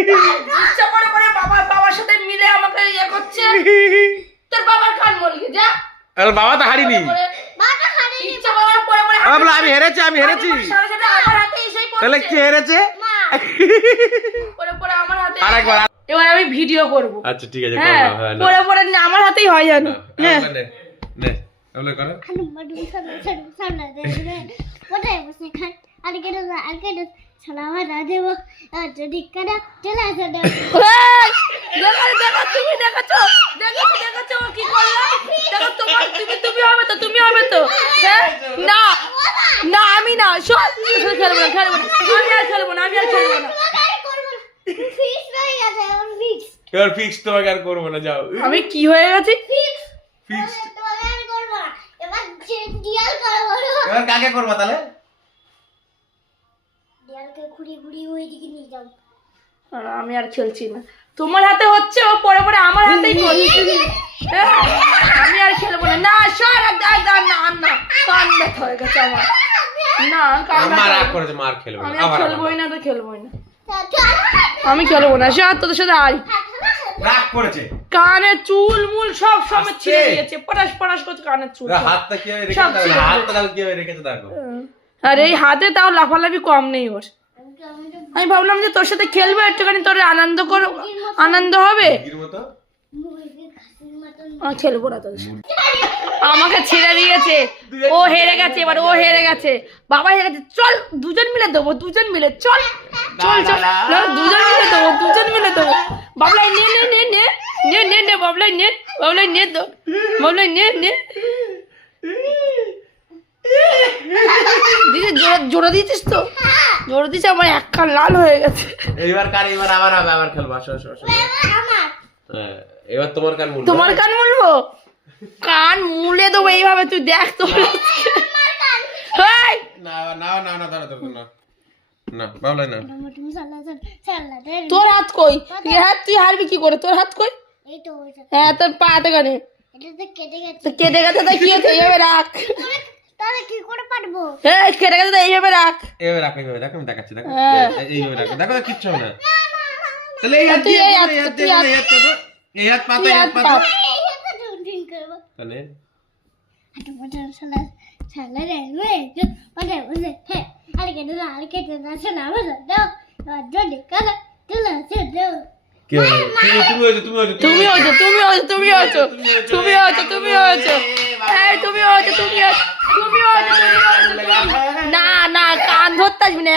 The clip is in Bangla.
ইচ্ছা করে করে বাবার সাথে মিলে আমাকে ইয়ে করছে। তোর বাবার কান মরগে যা। আরে বাবা তো হারিনি। বাবা হারিনি। ইচ্ছা করে পরে পরে আমি হেরেছি। সারা সাথে আমার হাতে এসেই পড়ছে। তাহলে কে হেরেছে? পরে পরে আমার হাতে। আরেকবার। এবার আমি ভিডিও করব। আচ্ছা ঠিক আছে হ্যাঁ, করো। হ্যাঁ পরে পরে আমার হাতেই হয় জানো। নে নে তাহলে করো। সামনে দে কোথায় বসে খান আর কেটে সালামা দেব যদি কাটা চলে আসো দেখো তুমি দেখো কি করলো। দেখো তোমার তুমি হবে তো হ্যাঁ না না আমি না সব খেলবো না আমি আর খেলবো না ফিক্স হয়ে গেছে এখন ফিক্স এবার ফিক্স তোমাকে আর করবো না যাও। আমি কি হয়ে গেছি ফিক্স তোমাকে আর করব না এবার ডিয়াল করব এবার কাকে করবা তাহলে? ডিয়ালকে ঘুরি ওই দিকে নিয়ে যাও আমি আর খেলছি না। তোমার হাতে হচ্ছে ও পরে পরে আমার হাতেই করছে। আমি আর খেলবো না না সর না কান ব্যথা হয়ে গেছে আমার না কান আমার রাগ করেছে মার খেলবো আমি না আবার খেলবোই না আমি খেলবো না সর তোদের সাথে আর রাগ করেছে কানে চুল মুল সব সময় ছিঁড়ে দিয়েছে পটাশ করছে কানের চুল হাতটা কিভাবে রেখেছে হাতটা কিভাবে রেখেছে দেখো। আর এই হাতে তাও লাফালাফি কম নেই ওর। আমি ভাবলাম যে তোর সাথে খেলবো একটুখানি তোর আনন্দ হবে। খেলবো না তোর সাথে আমাকে ছেড়ে দিয়েছে ও হেরে গেছে এবার বাবা হেরে গেছে চল দুজন মিলে দেবো চল দুজন মিলে দেবো বাবলাই নে বাবলাই নে দিদি জোরে দিয়েছিস তো জোরে দিয়েছে আমার এক কান লাল হয়ে গেছে। এবার আবার খেলবো আসো এবার তোমার কান মুলবো কান মুলে দেবো এইভাবে তুই দেখ তো তোর হাত কই তুই হারবি কি করে তোর হাত কই হ্যাঁ তোর পাতে কানে কেটে গেছে তাই কি হচ্ছে এইভাবে রাখ তাহলে কি করে পারবো কেটে গেছে তাই এইভাবে রাখ দেখো আমি দেখাচ্ছি দেখো এইভাবে রাখো দেখো কিচ্ছু হবে না তাহলে এই হাত পাতা তাহলে না কান ধরতে আসবি না।